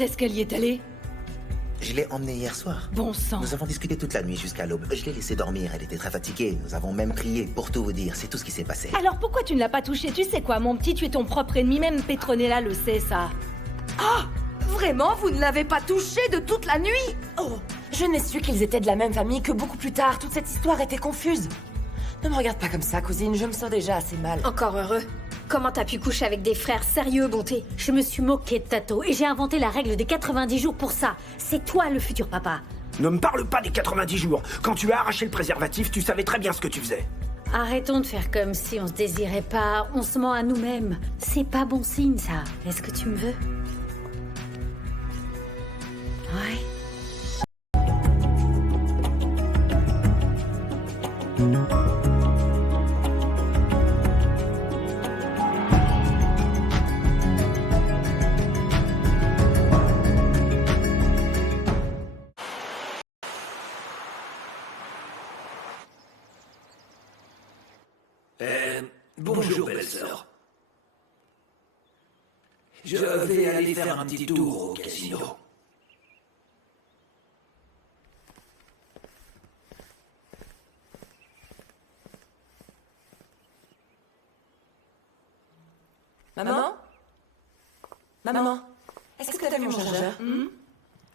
Quand est-ce qu'elle y est allée? Je l'ai emmenée hier soir. Bon sang. Nous avons discuté toute la nuit jusqu'à l'aube. Je l'ai laissée dormir, elle était très fatiguée. Nous avons même crié, pour tout vous dire, c'est tout ce qui s'est passé. Alors pourquoi tu ne l'as pas touchée? Tu sais quoi, mon petit, tu es ton propre ennemi, même Petronella le sait, ça. Ah! Vraiment, vous ne l'avez pas touché de toute la nuit? Oh! Je n'ai su qu'ils étaient de la même famille que beaucoup plus tard. Toute cette histoire était confuse. Ne me regarde pas comme ça, cousine, je me sens déjà assez mal. Encore heureux. Comment t'as pu coucher avec des frères sérieux, Bonté? Je me suis moquée de Tato et j'ai inventé la règle des 90 jours pour ça. C'est toi le futur papa. Ne me parle pas des 90 jours. Quand tu as arraché le préservatif, tu savais très bien ce que tu faisais. Arrêtons de faire comme si on se désirait pas, on se ment à nous-mêmes. C'est pas bon signe, ça. Est-ce que tu me veux? Ouais. Bonjour, belle-sœur. Je vais aller faire un petit tour au casino. Maman? Maman? Est-ce que t'as vu mon chargeur?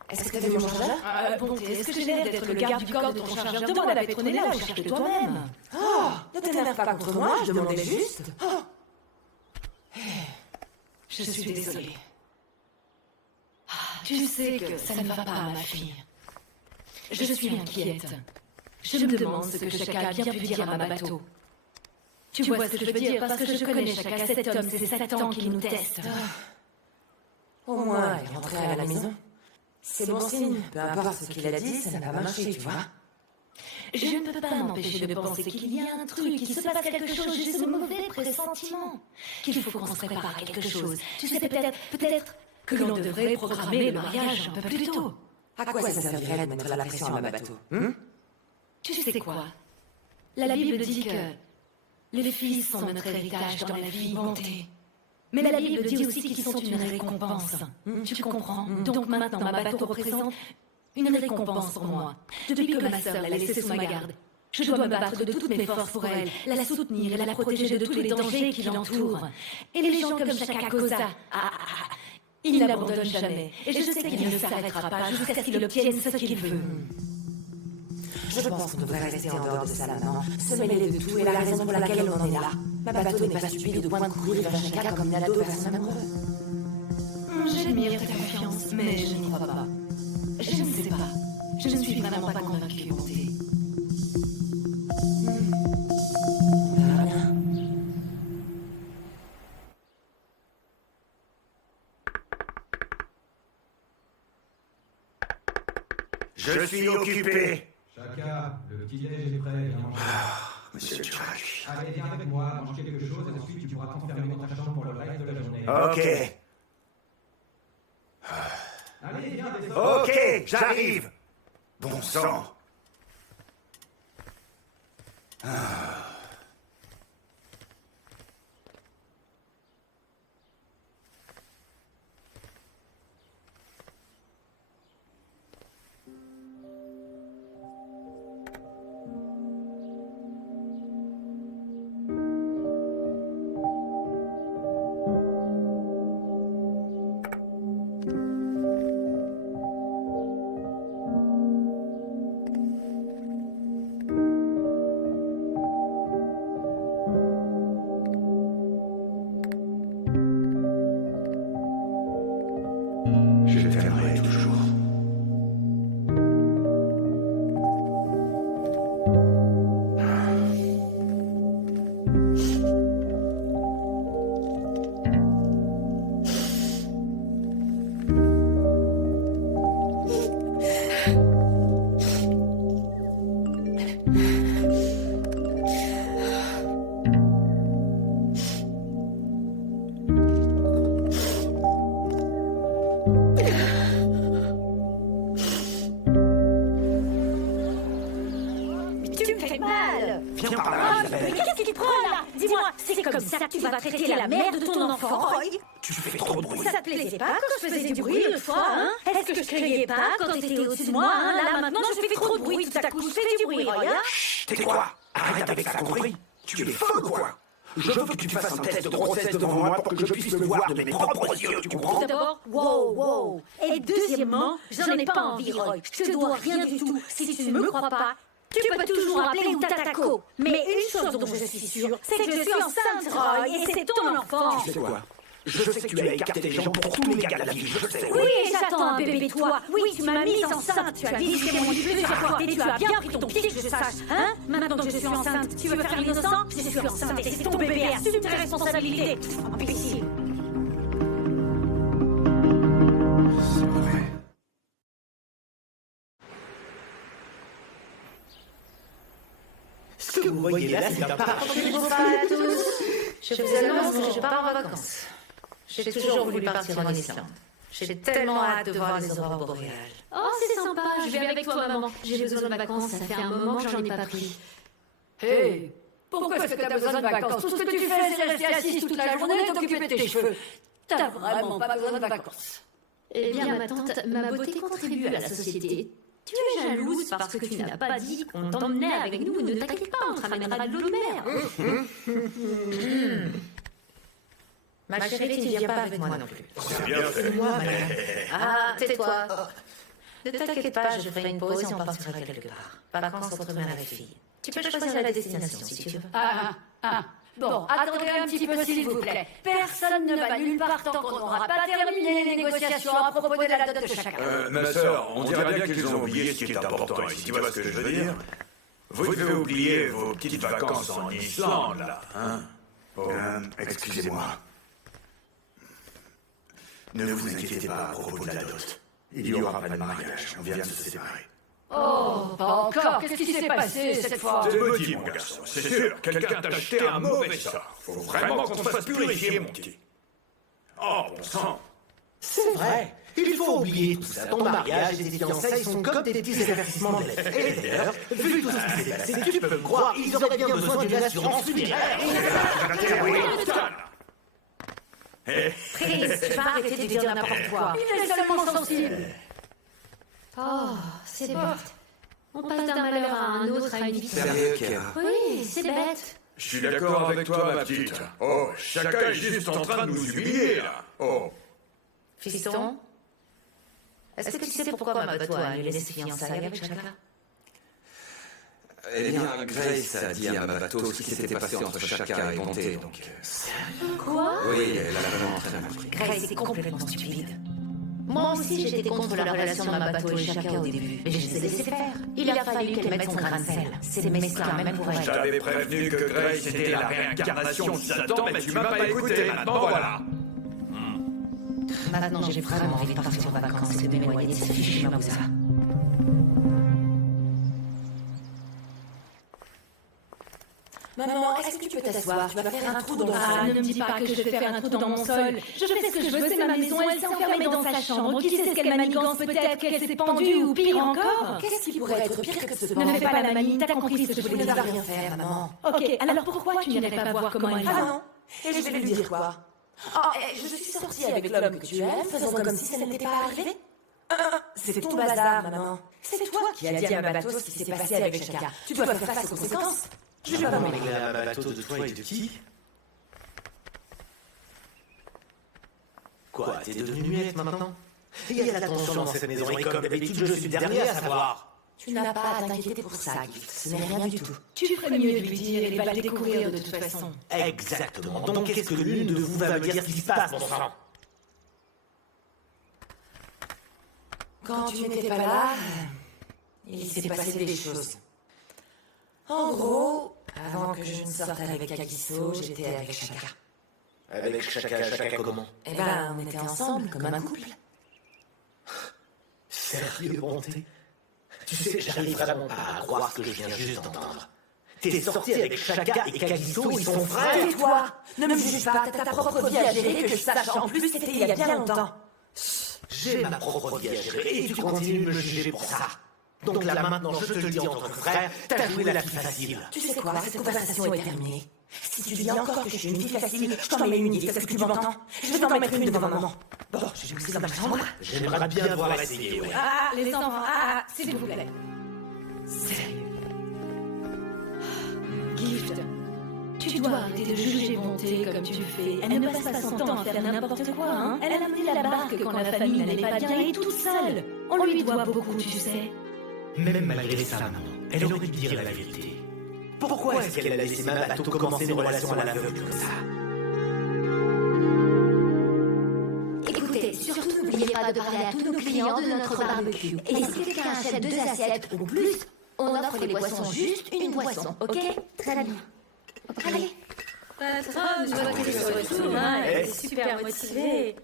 Est-ce que t'as vu mon chargeur? Bonté, est-ce que j'ai l'air d'être le garde du corps de ton chargeur? Demande à Petronella, cherche toi-même. Oh! Ne t'énerve pas contre moi, je demandais juste. Oh! Je suis désolée. Tu sais que ça ne va pas, ma fille. Je suis inquiète. Je me demande ce que chacun a bien pu dire à ma bateau. Tu vois ce que je veux dire, parce que je connais chacun. Cet homme, c'est Satan qui nous teste. Au moins, elle est rentrée à la maison. C'est bon signe. Peu importe ce qu'il a dit, ça n'a pas marché, tu vois. Je ne peux pas m'empêcher de penser qu'il y a un truc, qu'il se passe quelque chose. J'ai ce mauvais pressentiment. Qu'il faut qu'on se prépare à quelque chose. Tu sais, peut-être que l'on devrait programmer le mariage un peu plus tôt. À quoi ça servirait de mettre la pression à ma bateau? Tu sais quoi? La Bible dit que les filles sont notre héritage dans la vie, Bonté. Mais la Bible dit aussi qu'ils sont une récompense. Tu comprends? Donc maintenant, ma bateau représente une récompense pour moi. Depuis que ma sœur l'a laissée sous ma garde, je dois me battre de toutes mes forces pour elle, la soutenir et la protéger de tous les dangers qui l'entourent. Et les gens comme Chaka Koza, il n'abandonne jamais. Et je sais qu'il ne s'arrêtera pas jusqu'à ce qu'il obtienne ce qu'il veut. Je pense qu'on devrait rester en dehors de ça, maman. Se mêler de tout est la raison pour laquelle on en est là. Ma bateau n'est pas stupide au point de courir vers Chaka comme Nado vers son amoureux. J'admire ta confiance, mais je n'y crois pas. Je ne sais pas. Je ne suis vraiment pas convaincue, Bonté. On verra bien. Je suis occupé. Chaka, le petit-déj est prêt, viens manger. Monsieur Churac. Allez, viens avec moi, mange quelque chose, et ensuite tu pourras t'enfermer dans ta chambre pour le reste de la journée. Ok. Allez, viens, descends. Ok, j'arrive. Bon sang. tu vas traiter la mère de ton enfant, Roy. Tu fais trop de bruit. Ça te plaisait pas quand je faisais du bruit l'autre fois, hein? Est-ce que je criais pas quand t'étais au-dessus de moi, hein? Là, maintenant, je fais trop de bruit tout à coup. Je fais du bruit, Roy, hein? Chut, t'es quoi? Arrête avec ça, compris? Tu es folle ou quoi? Je veux que tu fasses un test de grossesse devant moi pour que je puisse le voir de mes propres yeux, tu comprends? Tout d'abord, wow. Et deuxièmement, j'en ai pas envie, Roy. Je te dois rien du tout. Si tu ne me crois pas, tu peux toujours appeler ou Tatako. Mais une chose dont je suis sûre, c'est que je suis enceinte, Roy, et c'est ton enfant. Tu sais quoi? Je sais que tu as écarté les gens pour tous les gars de la ville, je le sais. Oui, et j'attends un bébé de toi. Oui, tu m'as mise enceinte. Tu as visité mon lit plusieurs fois et tu as bien pris ton pied, que je sache. Hein? Maintenant que je suis enceinte, tu veux faire l'innocent? Je suis enceinte et c'est ton bébé. Assume tes responsabilités. Imbécile. C'est vrai. Ce que vous voyez là, c'est un parc. Bonjour à tous. Je vous annonce que je pars en vacances. J'ai toujours voulu partir en Islande. J'ai tellement hâte de voir les aurores boréales. Oh, c'est sympa, je vais avec toi, maman. J'ai besoin de vacances, ça fait un moment que j'en ai pas pris. Hé, pourquoi est-ce que t'as besoin de vacances? Tout ce que tu fais, c'est rester assise toute la journée et t'occuper de tes cheveux. T'as vraiment pas besoin de vacances. Eh bien, ma tante, ma beauté contribue à la société. Tu es jalouse parce que tu n'as pas dit qu'on t'emmenait avec nous. Ne t'inquiète pas, on te ramènera de l'eau de mer. Ma chérie, tu ne viens pas avec moi non plus. C'est bien fait. Ah, tais-toi. Ne t'inquiète pas, je ferai une pause et on partira quelque part. Vacances entre mère et fille. Tu peux choisir la destination si tu veux. Bon, attendez un petit peu s'il vous plaît. Personne ne va nulle part tant qu'on n'aura pas terminé les négociations à propos de la dot de chacun. Ma sœur, on dirait bien qu'ils ont oublié ce qui est important ici. Tu vois ce que je veux dire? Vous devez oublier vos petites vacances en Islande, là, hein? Oh. Excusez-moi. Ne vous inquiétez pas à propos de la dot. Il y aura pas de mariage, on vient de se séparer. Oh, pas encore. Qu'est-ce qui s'est passé cette fois? T'es maudit, mon garçon. C'est sûr, quelqu'un t'a acheté un mauvais sort. Faut vraiment qu'on se fasse purifier, mon petit. Oh, bon sang. C'est vrai. Il faut oublier tout ça. Ton mariage et tes fiançailles sont comme des petits avertissements de lettres. Et d'ailleurs, vu tout ce qui s'est passé, tu peux me croire, ils auraient bien besoin d'une assurance funéraire. Chris, tu vas arrêter de dire n'importe quoi. Il est seulement sensible. Oh, c'est bête. On passe d'un malheur à un autre à une vie. Sérieux, Kira? Oui, c'est bête. Je suis d'accord avec toi, ma petite. Oh, chacun est juste en train de nous humilier, là. Oh. Fiston, est-ce que tu sais pourquoi Mabato a annulé ses fiançailles avec Chaka? Eh bien, Grace a dit à Mabato ce qui s'était passé entre Chaka et Bonté, donc... Quoi? Oui, elle a vraiment très mal pris. Grace est complètement stupide. Moi aussi, j'étais contre la relation de Mabato et Chaka au début, mais je les ai laissés faire. Il a fallu qu'elle mette son grain de sel. C'est mesquin, même pour elle. J'avais prévenu que Grace était la réincarnation de Satan, mais tu m'as pas écouté. Maintenant, voilà. Maintenant, j'ai vraiment envie de partir en vacances et de m'éloigner de cette fichue Mabuza. Maman, est-ce que tu peux t'asseoir? Tu vas faire un trou dans le sol. Ah, ne me dis pas que je vais faire un trou dans mon sol. Je fais ce que je veux, c'est ma maison, elle s'est enfermée dans sa chambre. Qui sait ce qu'elle manigance, peut-être qu'elle s'est pendue, ou pire encore. Qu'est-ce qui pourrait être pire que de se Ne pendre? fais pas la manie, t'as compris ce que je Je voulais ne vais dire. rien faire, maman. Ok, alors pourquoi tu n'irais pas voir comment elle Ah va? non? Et je vais lui dire quoi? Je suis sortie avec l'homme que tu aimes, faisant comme si ça n'était pas arrivé? C'est ton bazar, maman. C'est toi qui as dit à Mabato ce qui s'est passé avec Chaka. Tu dois faire face aux conséquences. Je vais pas m'en mêler. Un bateau de toi et de qui? Quoi, t'es devenue muette maintenant? Il y a la tension dans cette maison et comme d'habitude, je suis le dernier à savoir. Tu n'as pas à t'inquiéter pour ça, Gift. Ce n'est rien du tout. Tu ferais mieux de lui dire, il va le découvrir de toute façon. Exactement. Donc qu'est-ce que l'une de vous va me dire ce qui se passe, bon sang? Quand tu n'étais pas là, il s'est passé des choses. En gros, avant que je ne sorte avec Kagiso, j'étais avec Chaka. Avec Chaka comment? Eh ben, on était ensemble comme un couple. Sérieux, Bonté? Tu sais, j'arrive vraiment pas à croire ce que je viens juste d'entendre. T'es sorti avec Chaka et Kagiso, ils sont frères? Tais-toi! Ne me juge pas, t'as ta propre vie à gérer, que je sache. En plus, c'était il y a bien longtemps. J'ai ma propre vie à gérer et tu continues de me juger pour ça. Donc là maintenant, je te le dis en tant que frère, t'as joué la fille facile. Tu sais quoi, cette conversation est terminée. Si tu dis encore que je suis une fille facile, je t'en mets une, est-ce que tu m'entends? Je vais t'en mettre une devant maman. Bon, je vais aussi dans ma chambre. J'aimerais bien voir essayer, ouais. Ah, les enfants, s'il vous plaît. Sérieux. Gift, tu dois arrêter de juger Bonté comme tu fais. Elle ne passe pas son temps à faire n'importe quoi, hein. Elle a mené la barque quand la famille n'allait pas bien et toute seule. On lui doit beaucoup, tu sais. Même malgré ça, maman, elle aurait dû dire la vérité. Pourquoi est-ce qu'elle a laissé ma bateau commencer une relation à l'aveugle comme ça? Écoutez, surtout n'oubliez pas de parler à tous nos clients de notre barbecue. Et si quelqu'un achète 2 assiettes ou plus, on offre les boissons juste une boisson, ok? Très bien. Allez. Patronne, je vois qu'elle est sur le tour, hein. Elle est super motivée.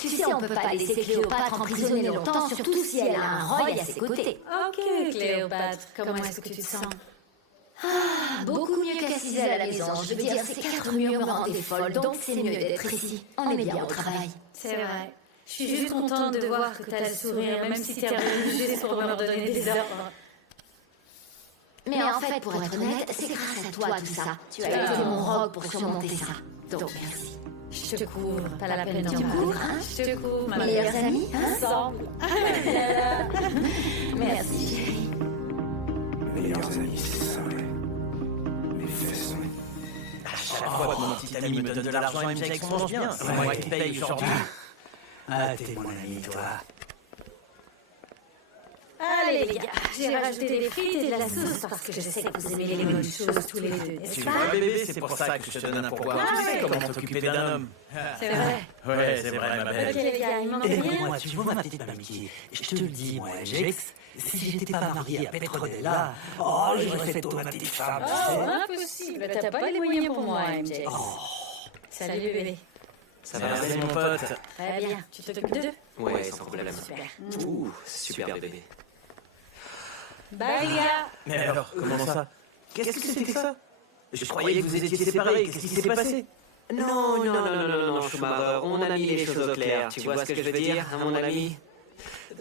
Tu sais, on peut pas laisser Cléopâtre emprisonnée longtemps, surtout si elle a un Roy à ses côtés. Ok, Cléopâtre, comment est-ce que tu te sens? Beaucoup mieux qu'assise à la maison. Je veux dire, ces 4 murs me rendaient folle, donc c'est mieux d'être ici. On est bien au travail. C'est vrai. Je suis juste contente de voir que t'as le sourire, même si t'es revenue juste pour me redonner des ordres. Mais en fait, pour être honnête, c'est grâce à toi tout ça. Tu as été mon rogue pour surmonter ça. Donc merci. Je te couvre, pas la peine d'en Tu cours, parler. hein? Je te couvre, ma Meilleurs amis, hein? ensemble. Merci, chérie. Meilleurs amis, c'est ça, ouais. Mes fesses, ouais. À chaque fois que mon petit ami me donne de l'argent, il me dit qu'on mange bien. C'est moi qui paye aujourd'hui. Ah, t'es mon ami, toi. Allez les gars, j'ai rajouté des frites et de la sauce parce que je sais que vous aimez les bonnes choses tous les deux, n'est-ce Tu pas? vois, bébé, c'est pour ça que je te donne un pourboire. Tu sais comment t'occuper d'un homme. C'est vrai. Ouais, c'est vrai, ma Ok belle. les gars, il manque Et rien. moi, tu vois ma petite amitié. Je te le dis, moi, Jax, si j'étais pas marié à Petronella, oh, j'aurais fait toi ma petite femme, tu Oh, sais. impossible, t'as pas les moyens pour moi, MJ. Salut bébé. Ça va, merci, mon pote. Très bien, tu t'occupes d'eux? Ouais, sans problème. Super. Ouh, super bébé. Bye les gars. Mais alors, comment ça? Qu'est-ce que c'était que ça? Je croyais que vous étiez séparés. Qu'est-ce qui s'est passé? Non, Schumacher, on a mis les choses au clair. Tu vois ce que je veux dire, hein, mon ami?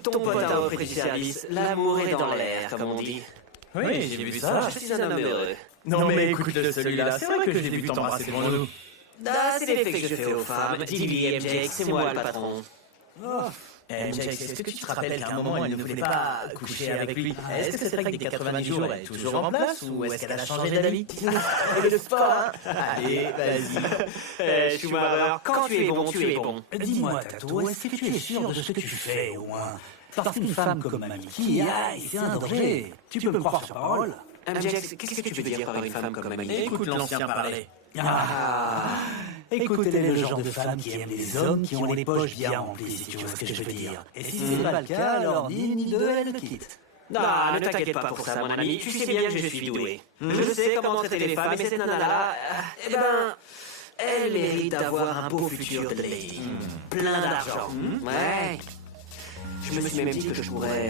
Ton pote a repris du service. L'amour est dans l'air, comme on dit. Oui, j'ai vu ça. Je suis un homme heureux. Non mais écoute celui-là, c'est vrai que je l'ai vu t'embrasser devant nous. Ah, c'est l'effet que je fais aux femmes. Dis-lui, MJ, c'est moi le patron. MJ, est-ce que tu te rappelles qu'à un moment elle ne voulait pas coucher avec lui? Est-ce que cette règle des 90 jours est toujours en place ou est-ce qu'elle a changé d'avis? Et le sport, hein? Allez, vas-y. Schumacher, quand tu es bon, tu es bon. Dis-moi, Tato, est-ce que tu es sûr de ce que tu fais, au moins? Parce qu'une femme comme Amiki, c'est un danger. Tu peux me croire sur parole. MJ, qu'est-ce que tu veux dire par une femme comme Amélie? Écoute l'ancien parler. Écoute, elle est le genre de femme qui aime les hommes qui ont les poches bien remplies, si tu vois ce que je veux dire. Et si c'est pas le cas, alors ni une ni deux, elle le quitte. Non, ne t'inquiète pas pour ça, mon ami. Tu sais bien que je suis doué. Je sais comment traiter les femmes, et cette nana-là, elle mérite d'avoir un beau futur de lady. Plein d'argent. Ouais. Je me suis même dit que je pourrais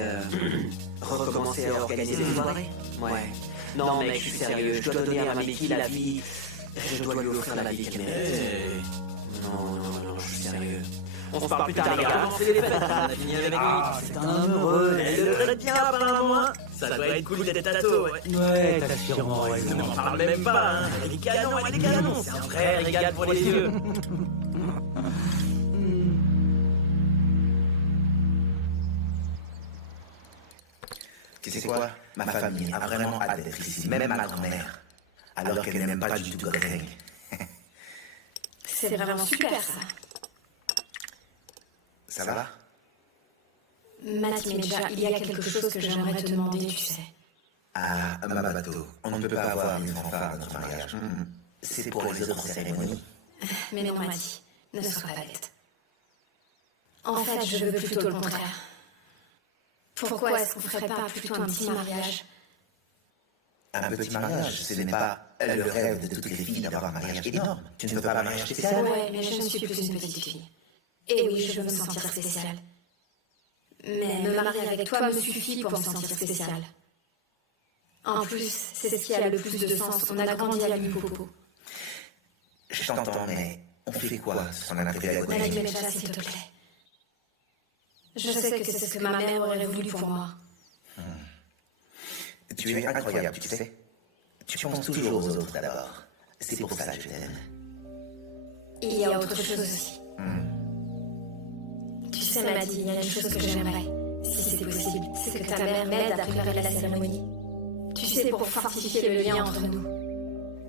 recommencer à organiser des soirées. Ouais. Non, mec, je suis sérieux. Je dois donner à ma Mickey la vie. Je dois lui offrir la vie qu'elle mérite. Non, je suis sérieux. On se parle plus tard, les gars. C'est les fêtes, on a fini avec lui. C'est un homme heureux. Elle le traite bien apparemment, hein. Ça doit être cool d'être Tato, ouais. Ouais, t'as sûrement Ne raison. m'en parle même pas, hein. Elle est canon. C'est un vrai régal pour les yeux. Tu sais quoi? Ma famille a vraiment hâte d'être ici, même ma grand-mère. Alors qu'elle n'aime pas du tout Greg. C'est vraiment super ça. Ça va? Matt Medja, il y a quelque chose que j'aimerais te demander, tu sais. Ah, ma bateau, on ne peut pas avoir une fanfare à notre mariage. C'est pour les autres cérémonies. Mais non, Matty, ne sois pas bête. En fait, je veux plutôt le contraire. Pourquoi est-ce qu'on ferait pas plutôt un petit mariage? Un petit mariage, ce n'est pas le rêve de toutes les filles d'avoir un mariage énorme. Tu ne veux pas un mariage spécial? Ouais, mais je ne suis plus une petite fille. Et oui, je veux me sentir spéciale. Mais me marier avec toi me suffit pour me sentir spéciale. En plus, c'est ce qui a le plus de sens. On a grandi à Limpopo. Je t'entends, mais on fait quoi si on en a fait à Maladie Medja, s'il te plaît. Je sais que c'est ce que ma mère aurait voulu pour moi. Tu es incroyable, tu sais. Tu penses toujours aux autres d'abord. C'est pour ça que je t'aime. Il y a autre chose aussi. Tu sais, Maddy, il y a une chose que j'aimerais, si c'est possible, c'est que ta mère m'aide à préparer la cérémonie. Tu sais, pour fortifier le lien entre nous.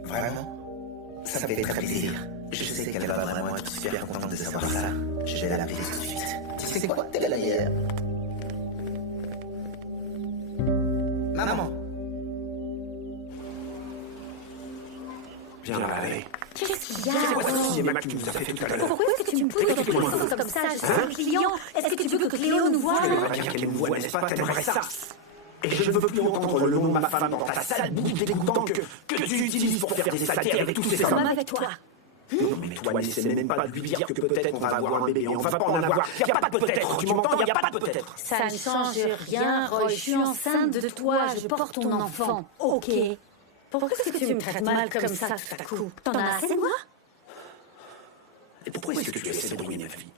Vraiment? Ça me fait très plaisir. Je sais qu'elle va vraiment être super contente de savoir ça. Je vais l'appeler tout de suite. Tu sais quoi? T'es là hier. Maman. Viens là, allez. Qu'est-ce qu'il y a? C'est quoi ce cinéma que tu nous as fait tout à l'heure? Pourquoi est-ce que tu me poses des questions comme ça? Je suis un client. Est-ce que tu veux que Cléo nous voie? Tu aimerais bien qu'elle nous voie, n'est-ce pas? T'aimerais ça? Et je ne veux plus entendre le nom de ma femme dans ta sale bouche dégoûtant que tu utilises pour faire des saletés avec tous ces Comme hommes. avec toi. Non, mais toi, n'essaie même pas de lui dire que peut-être on va avoir un bébé. On va pas en avoir. Y a pas de peut-être. Tu m'entends? Y a pas de peut-être. Ça ne change rien, Roy. Je suis enceinte de toi. Je porte ton enfant. Ok. Pourquoi est-ce que tu me traites mal comme ça tout à coup? T'en as assez de moi? Et pourquoi est-ce que tu essaies de ruiner ma vie?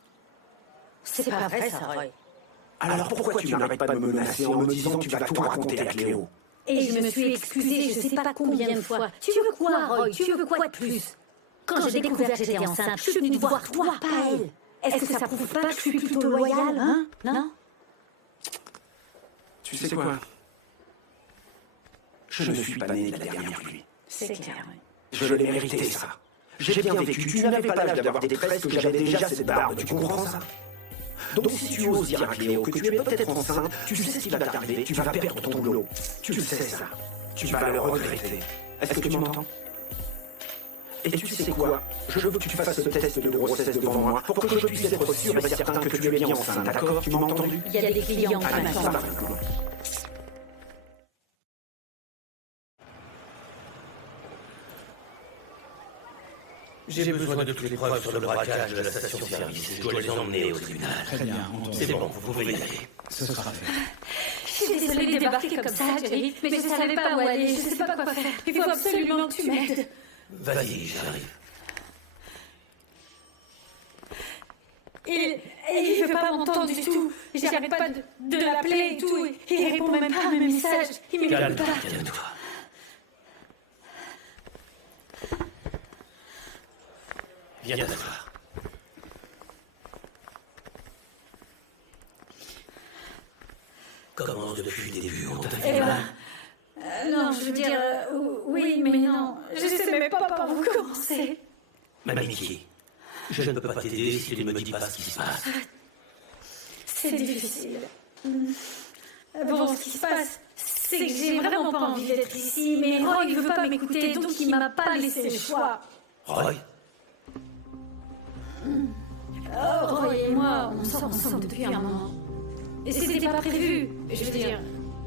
C'est pas vrai, ça, Roy. Alors pourquoi tu n'arrêtes pas de me menacer en me disant que tu vas tout raconter à Cléo? Et je me suis excusée je sais pas combien de fois. Tu veux quoi, Roy? Tu veux quoi de plus? Quand j'ai découvert que j'étais enceinte, je suis venue te voir toi, pas elle. Est-ce que ça prouve pas que je suis plutôt loyale, hein? Non? Tu sais quoi? Je ne suis pas né de la dernière pluie. C'est clair, oui. Je l'ai mérité, ça. J'ai bien vécu. Tu n'avais pas l'âge d'avoir des tresses que j'avais déjà cette barbe. Tu comprends ça? Donc si tu oses dire à Cléo que tu es peut-être enceinte, tu sais ce qui va t'arriver. Tu vas perdre ton boulot. Tu le sais, ça. Tu vas le regretter. Est-ce que tu m'entends? Et tu sais quoi? Je veux que tu fasses ce test de grossesse devant moi pour que je puisse être sûr et certain que tu es bien enceinte, d'accord? Tu m'as entendu? Il y a des clients qui Allez, ça va. m'attendent. J'ai besoin de toutes les preuves sur le braquage de la station-service. Je dois les emmener au tribunal. Très bien, C'est bon, vous pouvez y aller. Ce sera fait. Je suis désolée de débarquer comme ça, Jerry, mais je savais pas où aller, je sais pas quoi faire. Il faut absolument que tu m'aides. Vas-y, j'arrive. Il veut pas m'entendre du tout. J'arrête pas de l'appeler et tout. Il répond même pas à mes messages. Il m'écoute Calme-toi, pas. calme-toi. Viens t'asseoir. Commence depuis le début, on t'a fait Eh mal. ben, non, je veux dire, oui, mais non. Je sais même pas par où commencer. Mamie Mickey, je ne peux pas t'aider si tu ne me dis pas ce qui se passe. C'est difficile. Bon, ce qui se passe, c'est que j'ai vraiment pas envie d'être ici, mais Roy ne veut pas m'écouter, donc il m'a pas laissé le choix. Roy, Roy et moi, on sort ensemble depuis un moment. Et c'était pas prévu, je veux dire.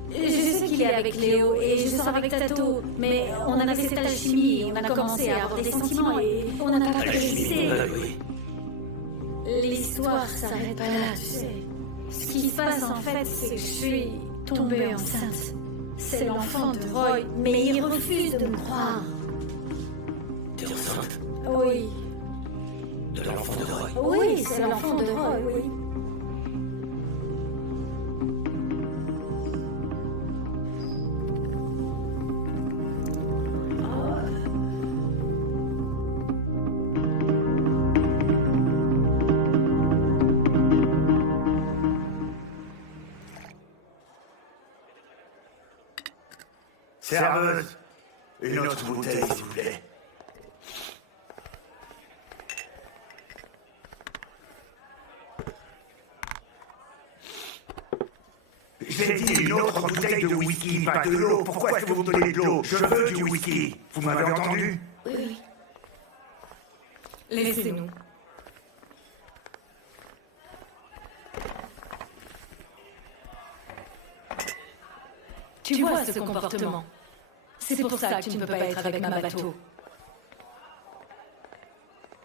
Je sais qu'il est avec Léo et je sors avec Tato, mais on a fait cette alchimie et on a commencé à avoir des sentiments et on n'a pas pu résister. oui. L'histoire s'arrête pas là, tu sais. Ce qui se passe en fait, c'est que je suis tombée enceinte. C'est l'enfant de Roy, mais il refuse de me croire. T'es enceinte Oui. de l'enfant de Roy. Oui, c'est l'enfant de Roy, oui. Serveuse, une autre bouteille, s'il vous plaît. J'ai dit une autre bouteille de whisky, pas de l'eau. Pourquoi est-ce que vous me donnez de l'eau? Je veux du whisky. Vous m'avez entendu? Oui. Laissez-nous. Tu vois ce comportement. C'est pour ça que tu ne peux pas être avec ma bateau.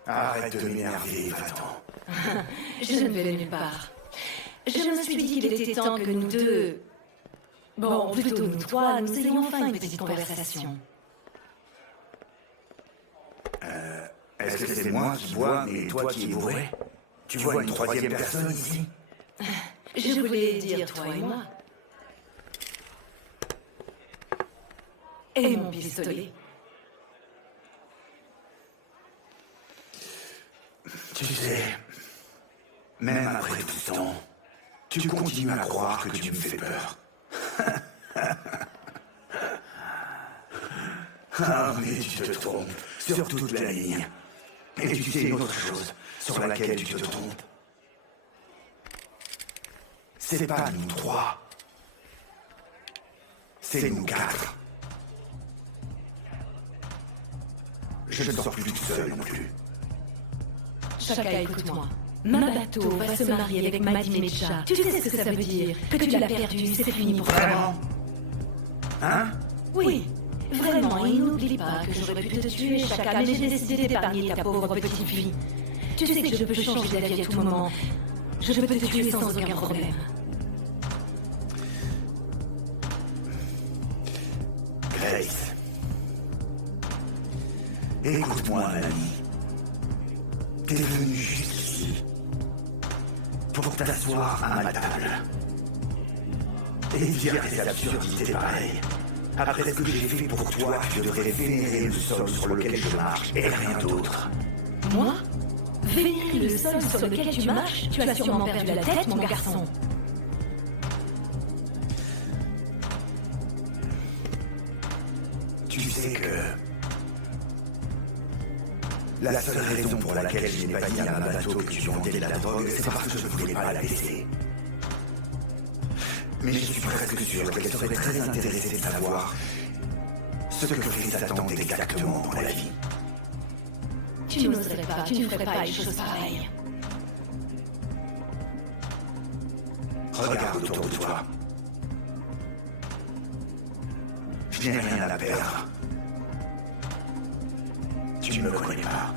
Arrête de m'énerver, va-t'en. Je ne vais nulle part. Je me suis dit qu'il était temps que nous deux... Bon, plutôt nous trois, nous ayons enfin une petite conversation. Est-ce que c'est moi qui bois, mais toi qui es bourré? Tu vois une troisième personne ici? Je voulais dire toi et moi. Et mon pistolet. Tu sais, même après tout ce temps, tu continues à croire que tu me fais peur. Ah, mais tu te trompes sur toute la ligne. Et tu sais une autre chose sur laquelle tu te trompes. C'est pas nous 3. C'est nous 4. Je ne sors plus tout seul non plus. Chaka, écoute-moi. Mabato va se marier avec Madi Mecha. Tu sais ce que ça veut dire? Que tu l'as perdu, c'est fini pour toi. Vraiment? Hein? Oui, vraiment, et n'oublie pas que j'aurais pu te tuer, Chaka, mais j'ai décidé d'épargner ta pauvre petite vie. Tu sais que je peux changer d'avis à tout moment. Je peux te tuer sans aucun problème. Grace. Écoute-moi, Annie. T'es venu juste ici pour t'asseoir à ma table et dire des absurdités pareilles. Après ce que j'ai fait pour toi, tu devrais vénérer le sol sur lequel je marche et rien d'autre. Moi? Vénérer le sol sur lequel tu marches? Tu as sûrement perdu la tête, mon garçon. Tu sais que la seule raison pour laquelle je n'ai pas dit à Mabato que tu vendais de la drogue, c'est parce que je ne voulais pas la laisser. Mais je suis presque sûr qu'elle serait très intéressée de savoir ce que fait Satan exactement dans la vie. Tu n'oserais pas, tu ne ferais pas une chose pareille. Regarde autour de toi. Je n'ai rien à perdre. Tu ne me connais pas.